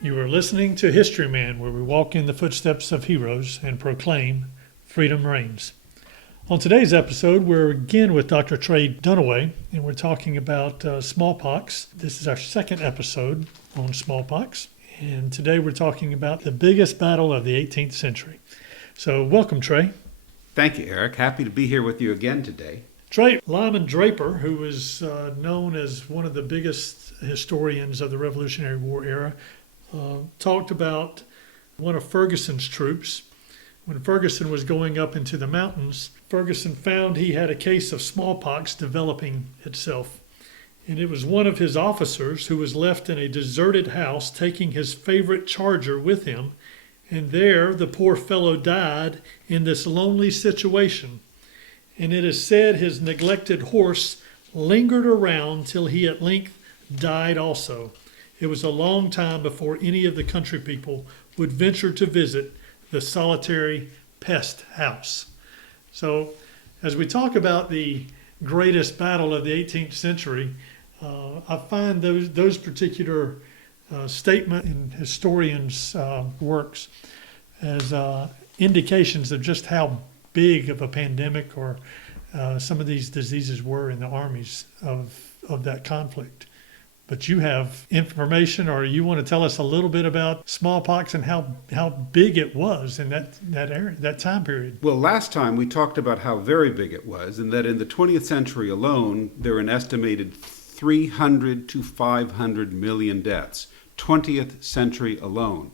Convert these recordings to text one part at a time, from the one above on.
You are listening to History Man, where we walk in the footsteps of heroes and proclaim freedom reigns. On today's episode, we're again with Dr.Tray Dunaway, and we're talking about smallpox. This is our second episode on smallpox, and today we're talking about the biggest battle of the 18th century. So welcome, Tray. Thank you, Eric. Happy to be here with you again today. Tray, Lyman Draper, who is known as one of the biggest historians of the Revolutionary War era, talked about one of Ferguson's troops. When Ferguson was going up into the mountains, Ferguson found he had a case of smallpox developing itself. And it was one of his officers who was left in a deserted house taking his favorite charger with him. And there the poor fellow died in this lonely situation. And it is said his neglected horse lingered around till he at length died also. It was a long time before any of the country people would venture to visit the solitary pest house. So as we talk about the greatest battle of the 18th century, I find those particular statement in historians' works as indications of just how big of a pandemic or some of these diseases were in the armies of that conflict. But you have information, or you want to tell us a little bit about smallpox and how big it was in that area, that time period. Well, last time we talked about how very big it was, and that in the 20th century alone, there were an estimated 300 to 500 million deaths. 20th century alone.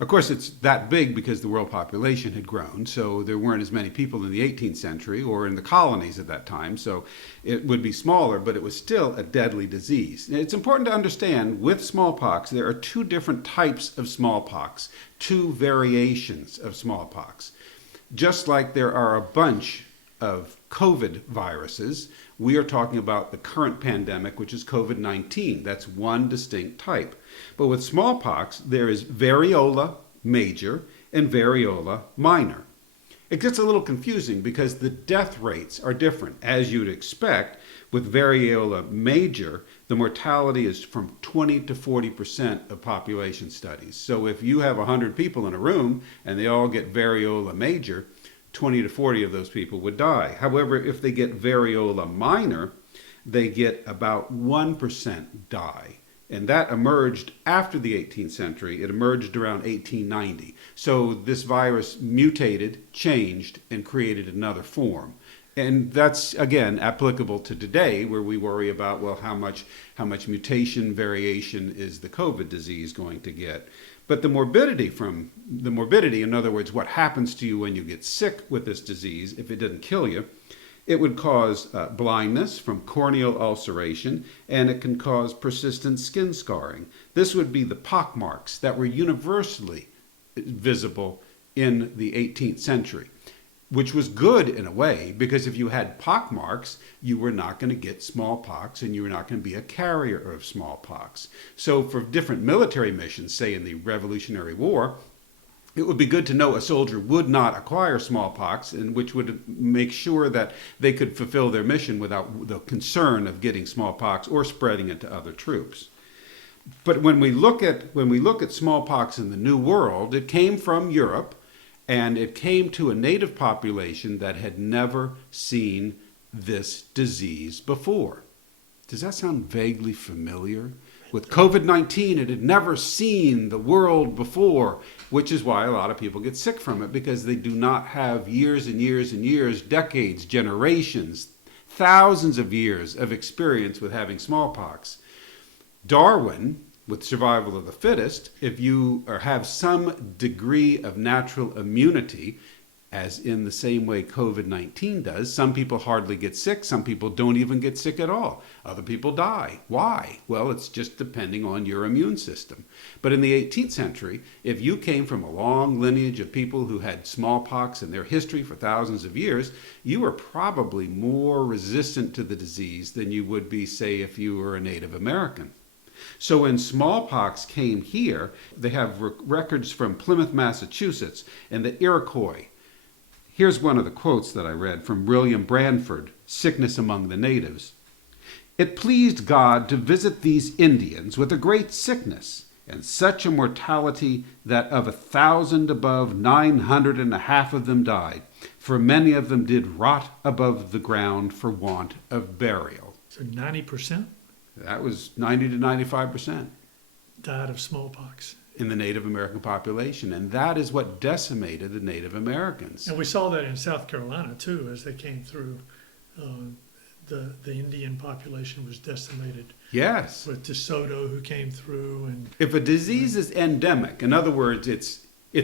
Of course, it's that big because the world population had grown, so there weren't as many people in the 18th century or in the colonies at that time, so it would be smaller, but it was still a deadly disease. Now, it's important to understand, with smallpox, there are two different types of smallpox, two variations of smallpox. Just like there are a bunch of COVID viruses, we are talking about the current pandemic, which is COVID-19. That's one distinct type. But with smallpox, there is variola major and variola minor. It gets a little confusing because the death rates are different. As you'd expect, with variola major, the mortality is from 20 to 40% of population studies. So if you have 100 people in a room and they all get variola major, 20 to 40 of those people would die. However, if they get variola minor, they get about 1% die. And that emerged after the 18th century. It emerged around 1890. So this virus mutated, changed, and created another form. And that's, again, applicable to today, where we worry about, well, how much mutation variation is the COVID disease going to get? But the morbidity, in other words, what happens to you when you get sick with this disease, if it didn't kill you, it would cause blindness from corneal ulceration, and it can cause persistent skin scarring. This would be the pockmarks that were universally visible in the 18th century, which was good in a way, because if you had pockmarks, you were not going to get smallpox and you were not going to be a carrier of smallpox. So for different military missions, say in the Revolutionary War, it would be good to know a soldier would not acquire smallpox, and which would make sure that they could fulfill their mission without the concern of getting smallpox or spreading it to other troops. But when we look at smallpox in the New World, it came from Europe, and it came to a native population that had never seen this disease before. Does that sound vaguely familiar? With COVID-19, it had never seen the world before, which is why a lot of people get sick from it, because they do not have years and years and years, decades, generations, thousands of years of experience with having smallpox. Darwin, with survival of the fittest, if you have some degree of natural immunity, as in the same way COVID-19 does, some people hardly get sick, some people don't even get sick at all. Other people die. Why? Well, it's just depending on your immune system. But in the 18th century, if you came from a long lineage of people who had smallpox in their history for thousands of years, you were probably more resistant to the disease than you would be, say, if you were a Native American. So when smallpox came here, they have records from Plymouth, Massachusetts, and the Iroquois. Here's one of the quotes that I read from William Branford, Sickness Among the Natives. It pleased God to visit these Indians with a great sickness, and such a mortality that of 1,000 above 900 of them died, for many of them did rot above the ground for want of burial. So 90% That was 90 to 95% died of smallpox. in the Native American population, and that is what decimated the Native Americans. And we saw that in South Carolina too, as they came through. The Indian population was decimated Yes. with DeSoto who came through, and If a disease is endemic, in other words, it's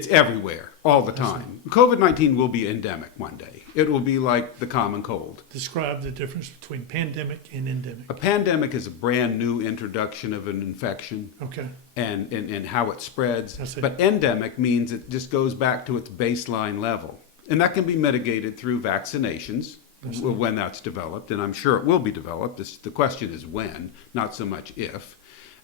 everywhere all the time. COVID-19 will be endemic one day. It will be like the common cold. describe the difference between pandemic and endemic. A pandemic is a brand new introduction of an infection Okay. and how it spreads. I see. But endemic means it just goes back to its baseline level. And that can be mitigated through vaccinations I see. when that's developed. And I'm sure it will be developed. The question is when, not so much if.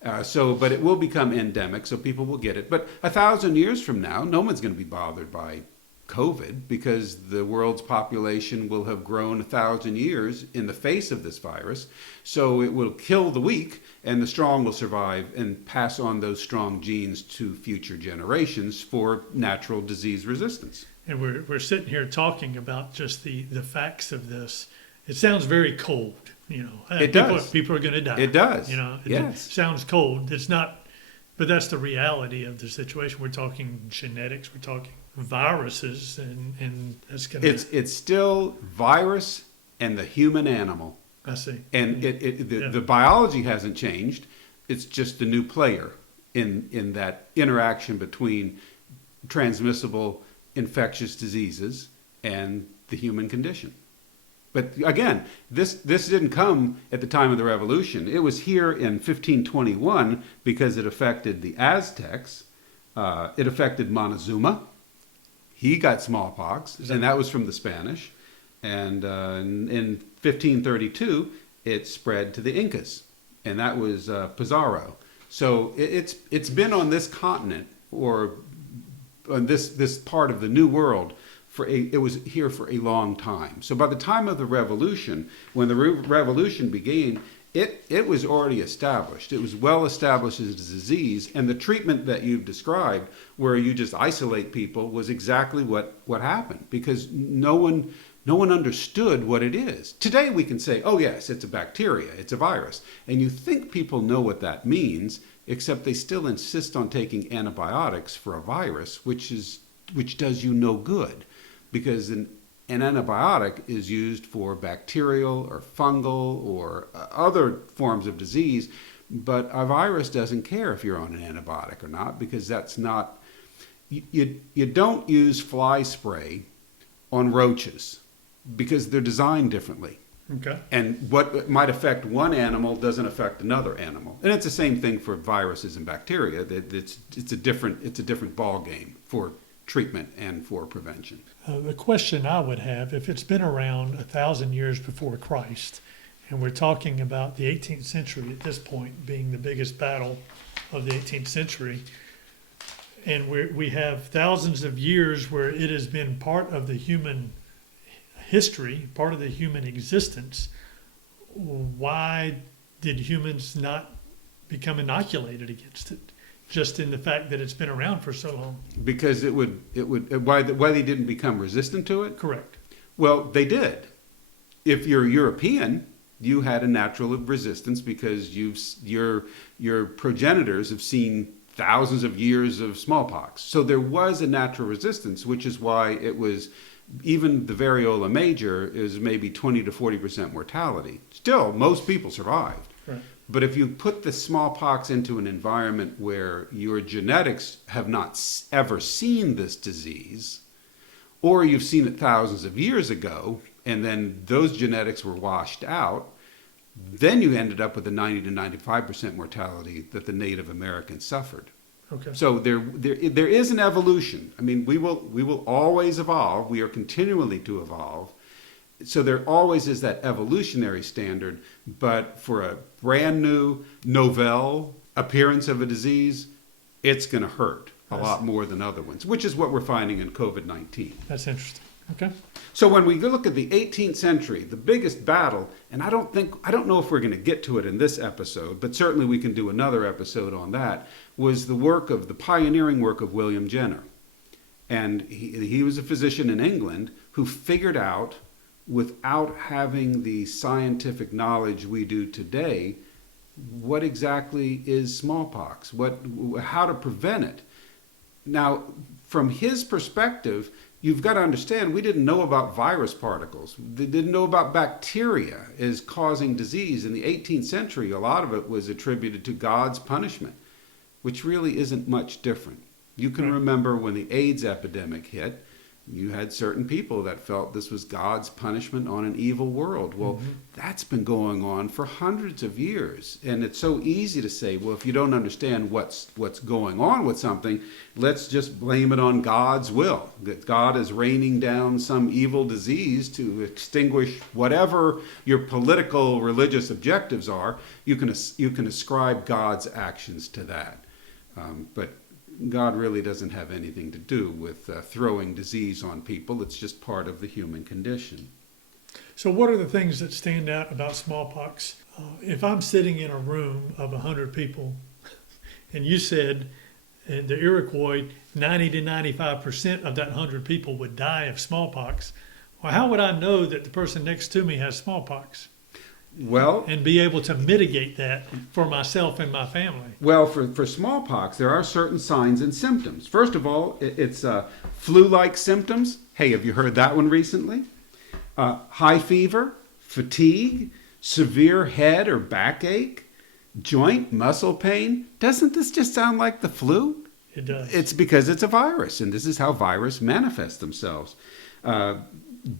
But it will become endemic, so people will get it. But 1,000 years from now, no one's going to be bothered by COVID because the world's population will have grown 1,000 years in the face of this virus. So it will kill the weak, and the strong will survive and pass on those strong genes to future generations for natural disease resistance. And we're sitting here talking about just the facts of this. It sounds very cold, you know. It does. People are going to die. It does. You know, Yes. sounds cold. It's not, but that's the reality of the situation. We're talking genetics. We're talking viruses, and that's going to. It's still virus and the human animal. I see. And Yeah. the biology hasn't changed. It's just a new player in that interaction between transmissible infectious diseases and the human condition. But again, this didn't come at the time of the Revolution. It was here in 1521 because it affected the Aztecs. It affected Montezuma. He got smallpox, and that was from the Spanish. And in 1532, it spread to the Incas, and that was Pizarro. So it's been on this continent, or on this part of the New World, it was here for a long time. So by the time of the Revolution, when the Revolution began, it was already established. It was well established as a disease, and the treatment that you've described, where you just isolate people, was exactly what happened, because no one understood what it is. Today we can say, oh yes, it's a bacteria, it's a virus, and you think people know what that means, except they still insist on taking antibiotics for a virus, which does you no good, because an antibiotic is used for bacterial or fungal or other forms of disease, but a virus doesn't care if you're on an antibiotic or not, because that's not, you don't use fly spray on roaches because they're designed differently. Okay. And what might affect one animal doesn't affect another animal. And it's the same thing for viruses and bacteria. It's a different ball game for treatment and for prevention. The question I would have, if it's been around 1,000 years before Christ, and we're talking about the 18th century at this point being the biggest battle of the 18th century, and we have thousands of years where it has been part of the human history, part of the human existence, why did humans not become inoculated against it? Just in the fact that it's been around for so long. Because why they didn't become resistant to it? Correct. Well, they did. If you're European, you had a natural resistance because your progenitors have seen thousands of years of smallpox. So there was a natural resistance, which is why it was, even the variola major is maybe 20 to 40% mortality. Still, most people survived. Right. But if you put the smallpox into an environment where your genetics have not ever seen this disease, or you've seen it thousands of years ago, and then those genetics were washed out, then you ended up with the 90 to 95% mortality that the Native Americans suffered. Okay. So there is an evolution. I mean, we will always evolve. We are continually to evolve. So there always is that evolutionary standard, but for a brand new novel appearance of a disease, it's going to hurt a lot more than other ones, which is what we're finding in COVID-19. That's interesting. Okay. So when we look at the 18th century, the biggest battle, and I don't know if we're going to get to it in this episode, but certainly we can do another episode on that, was the pioneering work of William Jenner. And he was a physician in England who figured out, without having the scientific knowledge we do today, what exactly is smallpox, how to prevent it. Now, from his perspective, you've got to understand, we didn't know about virus particles. They didn't know about bacteria as causing disease. In the 18th century, a lot of it was attributed to God's punishment, which really isn't much different. You can remember when the AIDS epidemic hit, you had certain people that felt this was God's punishment on an evil world. Well, that's been going on for hundreds of years. And it's so easy to say, well, if you don't understand what's going on with something, let's just blame it on God's will. That God is raining down some evil disease to extinguish whatever your political, religious objectives are. You can ascribe God's actions to that. But God really doesn't have anything to do with throwing disease on people. It's just part of the human condition. So what are the things that stand out about smallpox? If I'm sitting in a room of 100 people and you said the Iroquois, 90 to 95% of that 100 people would die of smallpox, well, how would I know that the person next to me has smallpox? Well, and be able to mitigate that for myself and my family. Well, for smallpox, there are certain signs and symptoms. First of all, it's flu-like symptoms. Hey, have you heard that one recently? High fever, fatigue, severe head or backache, joint, muscle pain. Doesn't this just sound like the flu? It does. It's because it's a virus, and this is how viruses manifest themselves.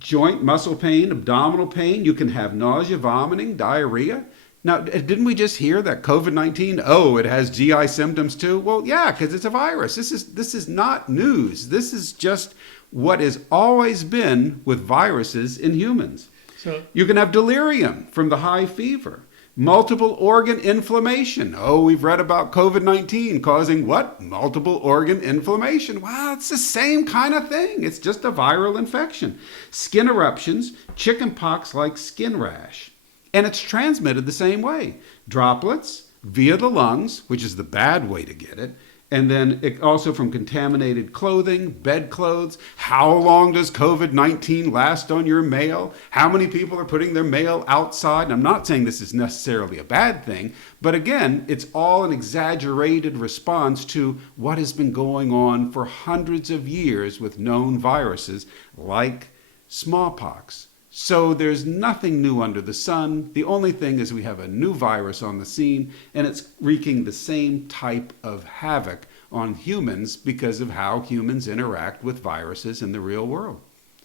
Joint, muscle pain, abdominal pain. You can have nausea, vomiting, diarrhea. Now, didn't we just hear that COVID-19, it has GI symptoms too? Well, yeah, because it's a virus. This is not news. This is just what has always been with viruses in humans. So you can have delirium from the high fever. Multiple organ inflammation. We've read about COVID-19 causing what? Multiple organ inflammation. Wow, it's the same kind of thing. It's just a viral infection. Skin eruptions, chickenpox-like skin rash. And it's transmitted the same way. Droplets via the lungs, which is the bad way to get it. And then also from contaminated clothing, bedclothes. How long does COVID-19 last on your mail? How many people are putting their mail outside? And I'm not saying this is necessarily a bad thing, but again, it's all an exaggerated response to what has been going on for hundreds of years with known viruses like smallpox. So there's nothing new under the sun. The only thing is we have a new virus on the scene, and it's wreaking the same type of havoc on humans because of how humans interact with viruses in the real world.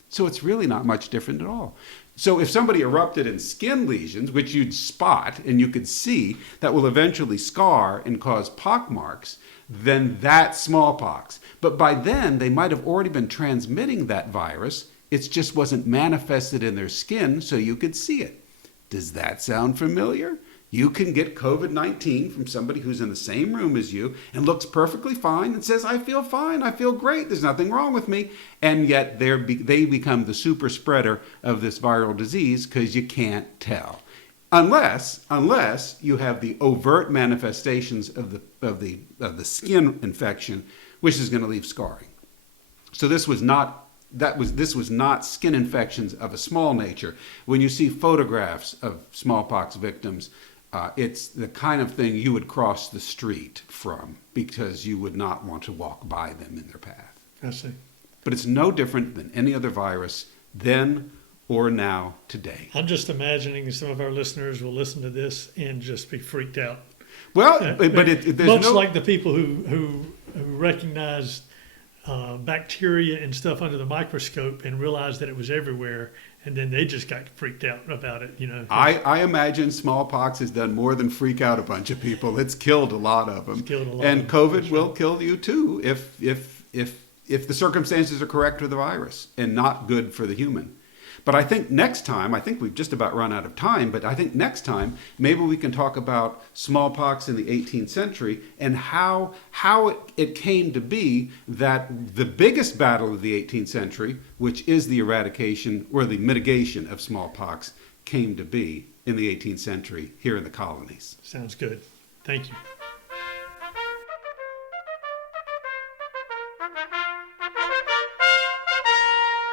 So it's really not much different at all. So if somebody erupted in skin lesions, which you'd spot and you could see, that will eventually scar and cause pockmarks, then that's smallpox. But by then, they might have already been transmitting that virus. It just wasn't manifested in their skin so you could see it. Does that sound familiar? You can get COVID-19 from somebody who's in the same room as you and looks perfectly fine and says, I feel fine, I feel great, there's nothing wrong with me. And yet they become the super spreader of this viral disease because you can't tell. Unless you have the overt manifestations of the skin infection, which is going to leave scarring. So this was not skin infections of a small nature. When you see photographs of smallpox victims, it's the kind of thing you would cross the street from because you would not want to walk by them in their path. I see. But it's no different than any other virus then or now today. I'm just imagining some of our listeners will listen to this and just be freaked out. Well, but there's much no... like the people who recognized bacteria and stuff under the microscope and realized that it was everywhere, and then they just got freaked out about it. I imagine smallpox has done more than freak out a bunch of people. It's killed a lot of them. And COVID will kill you too if the circumstances are correct for the virus and not good for the human. But I think next time, I think we've just about run out of time, but I think next time maybe we can talk about smallpox in the 18th century and how it came to be that the biggest battle of the 18th century, which is the eradication or the mitigation of smallpox, came to be in the 18th century here in the colonies. Sounds good. Thank you.